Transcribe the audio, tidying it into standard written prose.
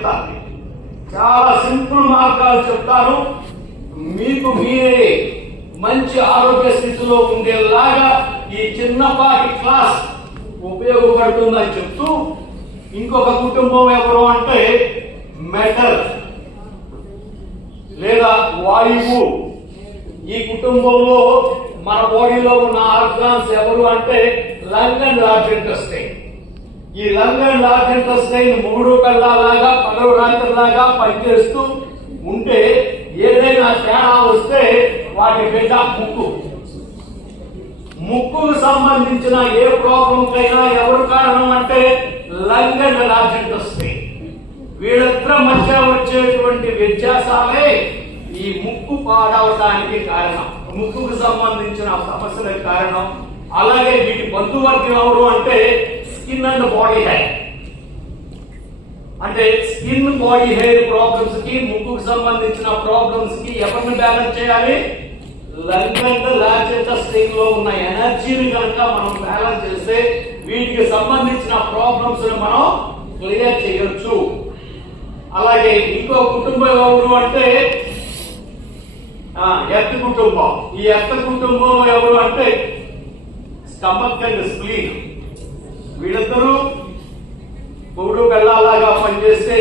చెప్తాను. చాలా సింపుల్ మార్గాలు చెప్తాను. మీకు మీరే మంచి ఆరోగ్య స్థితిలో ఉండేలాగా ఈ చిన్నపాటి క్లాస్ ఉపయోగపడుతుందని చెప్తూ, ఇంకొక కుటుంబం ఎవరు అంటే మెటల్ లేదా వాయువు. ఈ కుటుంబంలో మన బాడీలో ఉన్న ఆర్గాన్స్ ఎవరు అంటే లంగ్ అండ్ లార్జ్ ఇంటెస్టైన్. ఈ లంగ్ అండ్ లార్జ్ ఇంటెస్టైన్ మూడు కళ్ళలాగా పగలు రాత్రిలాగా పనిచేస్తూ ఉంటే ఏదైనా తేడా వస్తే వాటి బిడ్డ ముక్కుకు సంబంధించిన ఏ ప్రాబ్లం కైనా ఎవరు కారణం అంటే లంగ్ అండ్ లార్జ్ ఇంటెస్టైన్. వీళ్ళిద్దరి మధ్య వచ్చేటువంటి వ్యత్యాసాలే ఈ ముక్కు పాడవటానికి కారణం, ముక్కుకు సంబంధించిన సమస్యలకు కారణం. అలాగే వీటి బంధువర్గం ఎవరు అంటే స్కిన్ అండ్ బాడీ హెయిర్. అంటే స్కిన్ బాడీ హెయిర్ ప్రాబ్లమ్స్ కి, ముక్కుకు సంబంధించిన ప్రాబ్లమ్స్ కి ఎవరిని బ్యాలెన్స్ చేయాలి? లంగ్ అండ్ లార్జ్ ఇంటెస్టైన్ లో ఉన్న ఎనర్జీని కనుక మనం బ్యాలెన్స్ చేస్తే వీటికి సంబంధించిన ప్రాబ్లమ్స్ మనం క్లియర్ చేయొచ్చు. అలాగే ఇంకో కుటుంబం ఎవరు అంటే ఎర్త్ కుటుంబం. ఈ ఎర్త్ కుటుంబంలో ఎవరు అంటే స్టమక్ అండ్ స్ప్లీన్. వీళ్ళిద్దరూ మూడు కళ్ళలాగా పనిచేస్తే